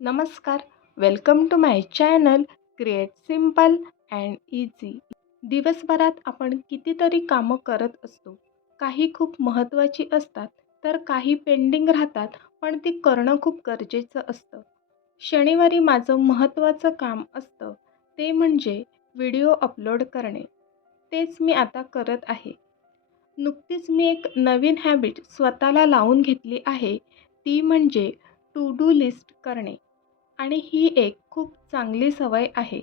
नमस्कार. Welcome to my channel create simple and easy दिवसभरात आपण कितीतरी कामं करत असतो. काही खूप महत्त्वाची असतात तर काही पेंडिंग राहतात पण ती करणं खूप गरजेचं असतं. शनिवारी माझं महत्त्वाचं काम असतं ते म्हणजे व्हिडिओ अपलोड करणे. तेच मी आता करत आहे. नुकतीच मी एक नवीन हॅबिट स्वतःला लावून घेतली आहे ती म्हणजे टू डू लिस्ट करणे. आणि ही एक खूप चांगली सवय आहे.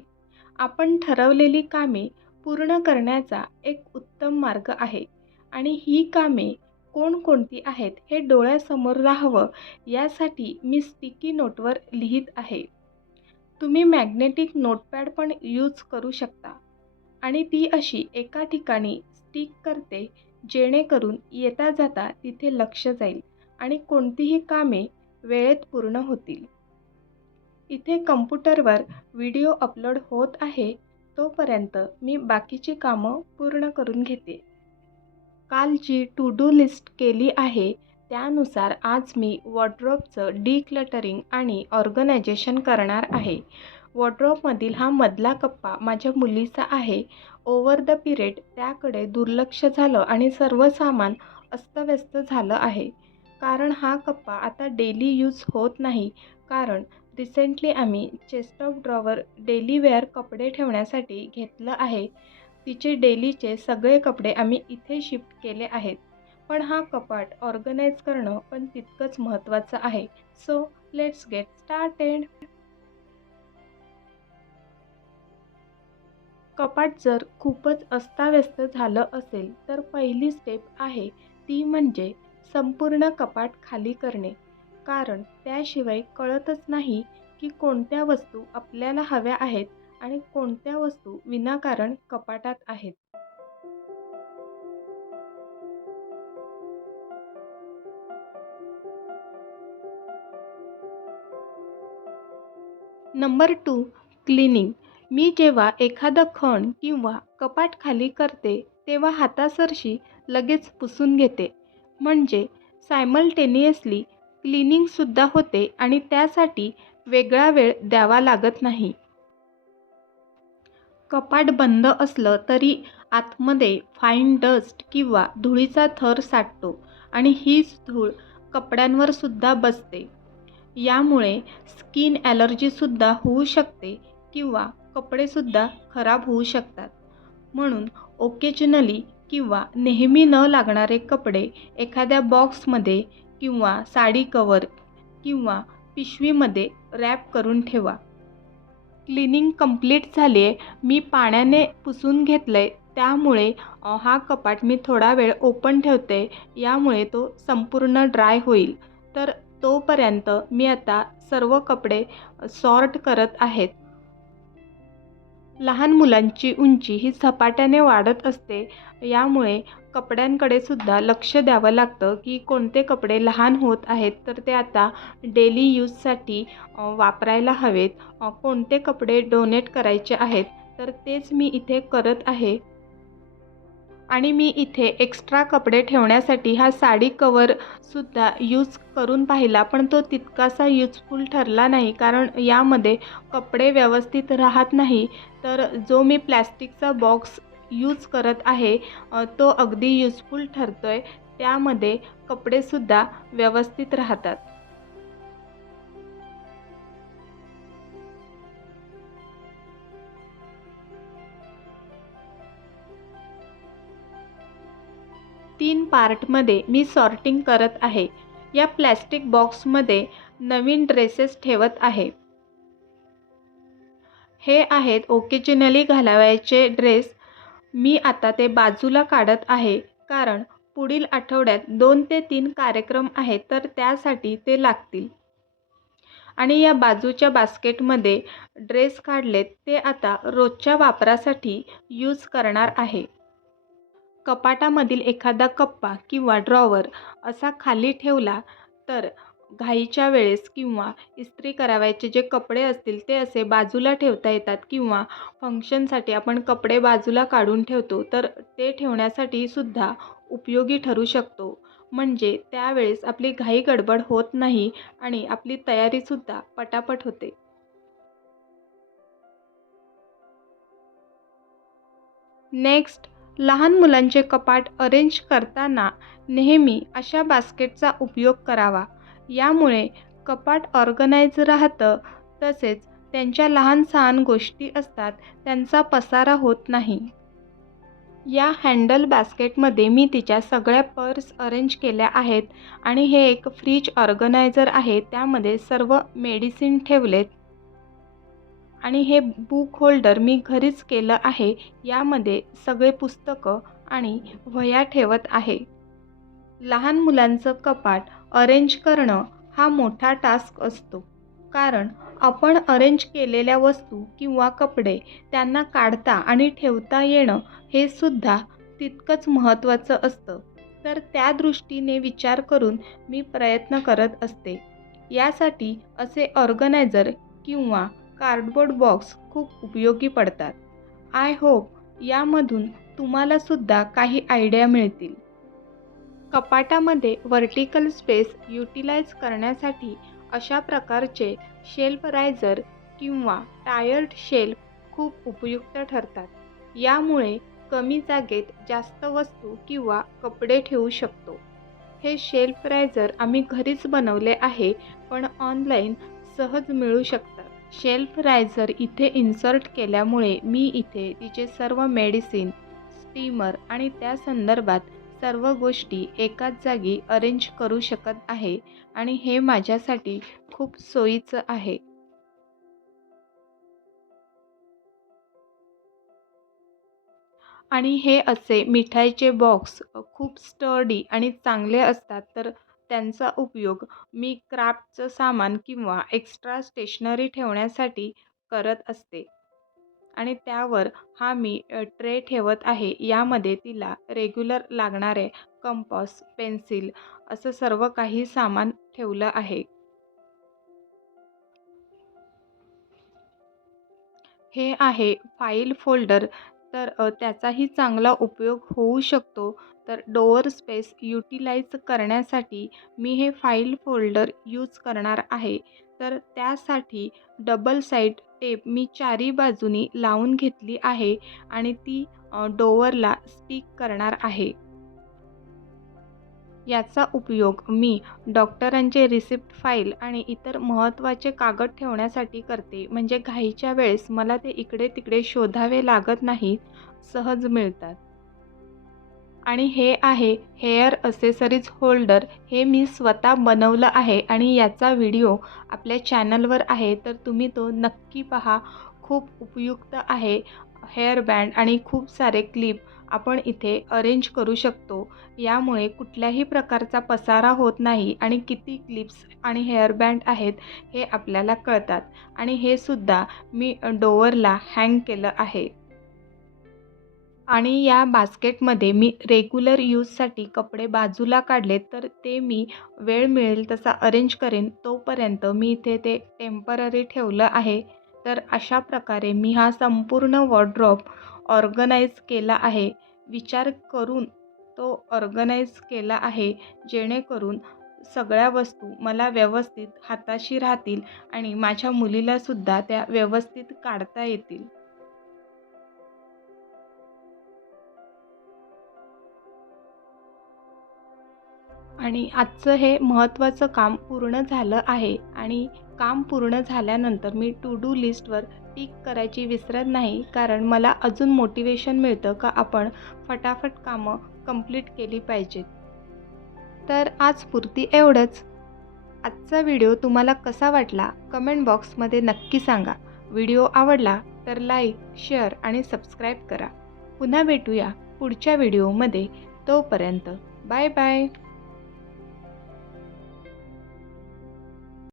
आपण ठरवलेली कामे पूर्ण करण्याचा एक उत्तम मार्ग आहे आणि ही कामे कोणकोणती आहेत हे डोळ्यासमोर राहावं यासाठी मी स्टिकी नोटवर लिहित आहे. तुम्ही मॅग्नेटिक नोटपॅड पण यूज करू शकता आणि ती अशी एका ठिकाणी स्टिक करते जेणेकरून येता जाता तिथे लक्ष जाईल आणि कोणतीही कामे वेळेत पूर्ण होतील. इथे कम्प्युटरवर व्हिडिओ अपलोड होत आहे तोपर्यंत मी बाकीची कामं पूर्ण करून घेते. काल जी टू डू लिस्ट केली आहे त्यानुसार आज मी वॉड्रॉपचं डिक्लटरिंग आणि ऑर्गनायझेशन करणार आहे. वॉड्रॉपमधील हा मधला कप्पा माझ्या मुलीचा आहे. ओव्हर द पिरियड त्याकडे दुर्लक्ष झालं आणि सर्व सामान अस्तव्यस्त झालं आहे. कारण हा कप्पा आता डेली यूज होत नाही कारण रिसेंटली आम्ही chest of drawer daily wear कपडे ठेवण्यासाठी घेतलं आहे. तिचे डेलीचे सगळे कपडे आम्ही इथे शिफ्ट केले आहेत. पण हा कपाट ऑर्गनाईज करणं पण तितकंच महत्त्वाचं आहे. सो लेट्स गेट स्टार्टेड कपाट जर खूपच अस्ताव्यस्त झालं असेल तर पहिली स्टेप आहे ती म्हणजे संपूर्ण कपाट खाली करणे. कारण त्याशिवाय कळतच नाही की कोणत्या वस्तू आपल्याला हव्या आहेत आणि कोणत्या वस्तू विनाकारण कपाटात आहेत. नंबर टू क्लिनिंग मी जेव्हा एखादं खण किंवा कपाट खाली करते तेव्हा हातासरशी लगेच पुसून घेते. म्हणजे सायमल्टेनियसली क्लिनिंगसुद्धा होते आणि त्यासाठी वेगळा वेळ द्यावा लागत नाही. कपाट बंद असलं तरी आतमध्ये फाईन डस्ट किंवा धुळीचा थर साठतो आणि हीच धूळ कपड्यांवर सुद्धा बसते. यामुळे स्किन ॲलर्जीसुद्धा होऊ शकते किंवा कपडेसुद्धा खराब होऊ शकतात. म्हणून ओकेजनली किंवा नेहमी न लागणारे कपडे एखाद्या बॉक्समध्ये किंवा साडी कवर किंवा पिशवीमध्ये रॅप करून ठेवा. क्लिनिंग कंप्लीट झाली आहे मी पाण्याने पुसून घेतलं आहे त्यामुळे हा कपाट मी थोडा वेळ ओपन ठेवते यामुळे तो संपूर्ण ड्राय होईल. तर तोपर्यंत मी आता सर्व कपडे सॉर्ट करत आहेत. लहान मुलांची उंची ही झपाट्याने वाढत असते यामुळे कपड्यांकडे सुद्धा लक्ष द्यावं लागतं की कोणते कपडे लहान होत आहेत तर ते आता डेली यूजसाठी वापरायला हवेत. कोणते कपडे डोनेट करायचे आहेत तर तेच मी इथे करत आहे. आणि मी इथे एक्स्ट्रा कपडे ठेवण्यासाठी हा साडी कवरसुद्धा यूज करून पाहिला पण तो तितकासा यूजफुल ठरला नाही कारण यामध्ये कपडे व्यवस्थित राहत नाही. तर जो मी प्लॅस्टिकचा बॉक्स यूज करत आहे तो अगदी यूजफुल ठरतो आहे त्यामध्ये कपडेसुद्धा व्यवस्थित राहतात. तीन पार्टमध्ये मी सॉर्टिंग करत आहे. या प्लॅस्टिक बॉक्समध्ये नवीन ड्रेसेस ठेवत आहे. हे आहेत ओकेजनली घालावायचे ड्रेस मी आता ते बाजूला काढत आहे कारण पुढील आठवड्यात दोन ते तीन कार्यक्रम आहेत तर त्यासाठी ते लागतील. आणि या बाजूच्या बास्केटमध्ये ड्रेस काढलेत ते आता रोजच्या वापरासाठी यूज करणार आहे. कपाटामधील एखादा कप्पा किंवा ड्रॉवर असा खाली ठेवला तर घाईच्या वेळेस किंवा इस्त्री करावयाचे जे कपडे असतील ते असे बाजूला ठेवता येतात किंवा फंक्शनसाठी आपण कपडे बाजूला काढून ठेवतो तर ते ठेवण्यासाठी सुद्धा उपयोगी ठरू शकतो. म्हणजे त्यावेळेस आपली घाई गडबड होत नाही आणि आपली तयारीसुद्धा पटापट होते. नेक्स्ट लहान मुलांचे कपाट अरेंज करताना नेहमी अशा बास्केटचा उपयोग करावा. यामुळे कपाट ऑर्गनाईज राहतं तसेच त्यांच्या लहान सहान गोष्टी असतात त्यांचा पसारा होत नाही. या हँडल बास्केटमध्ये मी तिच्या सगळ्या पर्स अरेंज केल्या आहेत आणि हे एक फ्रीज ऑर्गनायझर आहे त्यामध्ये सर्व मेडिसिन ठेवलेत. आणि हे बुक होल्डर मी घरीच केलं आहे यामध्ये सगळे पुस्तकं आणि वह्या ठेवत आहे. लहान मुलांचं कपाट अरेंज करणं हा मोठा टास्क असतो. कारण आपण अरेंज केलेल्या वस्तू किंवा कपडे त्यांना काढता आणि ठेवता येणं हे सुद्धा तितकंच महत्त्वाचं असतं. तर त्या दृष्टीने विचार करून मी प्रयत्न करत असते. यासाठी असे ऑर्गनायझर किंवा कार्डबोर्ड बॉक्स खूप उपयोगी पडतात. आय होप यामधून तुम्हालासुद्धा काही आयडिया मिळतील. कपाटामध्ये व्हर्टिकल स्पेस युटिलाइज करण्यासाठी अशा प्रकारचे शेल्फ रायझर किंवा टायर्ड शेल्फ खूप उपयुक्त ठरतात. यामुळे कमी जागेत जास्त वस्तू किंवा कपडे ठेवू शकतो. हे शेल्फ रायझर आम्ही घरीच बनवले आहे पण ऑनलाईन सहज मिळू शकतात. शेल्फ रायझर इथे इन्सर्ट केल्यामुळे मी इथे तिचे सर्व मेडिसिन स्टीमर आणि त्या संदर्भात सर्व गोष्टी एकाच जागी अरेंज करू शकत आहे आणि हे माझ्यासाठी खूप सोयीचं आहे. आणि हे असे मिठाईचे बॉक्स खूप स्टडी आणि चांगले असतात तर त्यांचा उपयोग मी क्राफ्टचं सामान किंवा एक्स्ट्रा स्टेशनरी ठेवण्यासाठी करत असते. आणि त्यावर हा मी ट्रे ठेवत आहे. यामध्ये तिला रेग्युलर लागणारे कंपॉस पेन्सिल असं सर्व काही सामान ठेवलं आहे. हे आहे फाईल फोल्डर. तर त्याचाही चांगला उपयोग होऊ शकतो. तर डोअर स्पेस युटिलाइज करण्यासाठी मी हे फाईल फोल्डर यूज करणार आहे. तर त्यासाठी डबल साईड टेप मी चारी बाजूनी लावून घेतली आहे आणि ती डोअरला स्टिक करणार आहे. याचा उपयोग मी डॉक्टरांचे रिसिप्ट फाईल आणि इतर महत्त्वाचे कागद ठेवण्यासाठी करते. म्हणजे घाईच्या वेळेस मला ते इकडे तिकडे शोधावे लागत नाही सहज मिळतात. आणि हे आहे हेअर असेसरीज होल्डर हे मी स्वतः बनवलं आहे आणि याचा व्हिडिओ आपल्या चॅनलवर आहे. तर तुम्ही तो नक्की पहा. खूप उपयुक्त आहे हेअर बँड आणि खूप सारे क्लिप आपण इथे अरेंज करू शकतो. यामुळे कुठल्याही प्रकारचा पसारा होत नाही आणि किती क्लिप्स आणि हेअरबँड आहेत हे आपल्याला कळतात. आणि हे सुद्धा मी डोअरला हँग केलं आहे. आणि या बास्केटमध्ये मी रेग्युलर यूजसाठी कपडे बाजूला काढले तर ते मी वेळ मिळेल तसा अरेंज करेन तोपर्यंत मी इथे ते टेंपररी ठेवलं आहे. तर अशा प्रकारे मी हा संपूर्ण वॉर्ड्रॉप ऑर्गनाईज केला आहे. विचार करून तो ऑर्गनाईज केला आहे जेणेकरून सगळ्या वस्तू मला व्यवस्थित हाताशी राहतील आणि माझ्या मुलीलासुद्धा त्या व्यवस्थित काढता येतील. आणि आजचं हे महत्त्वाचं काम पूर्ण झालं आहे आणि काम पूर्ण झाल्यानंतर मी टू डू लिस्टवर टिक करायची विसरत नाही कारण मला अजून मोटिवेशन मिळतं का आपण फटाफट कामं कंप्लीट केली पाहिजेत. तर आज पुरती एवढंच. आजचा व्हिडिओ तुम्हाला कसा वाटला कमेंट बॉक्समध्ये नक्की सांगा. व्हिडिओ आवडला तर लाईक शेअर आणि सबस्क्राईब करा. पुन्हा भेटूया पुढच्या व्हिडिओमध्ये तोपर्यंत बाय बाय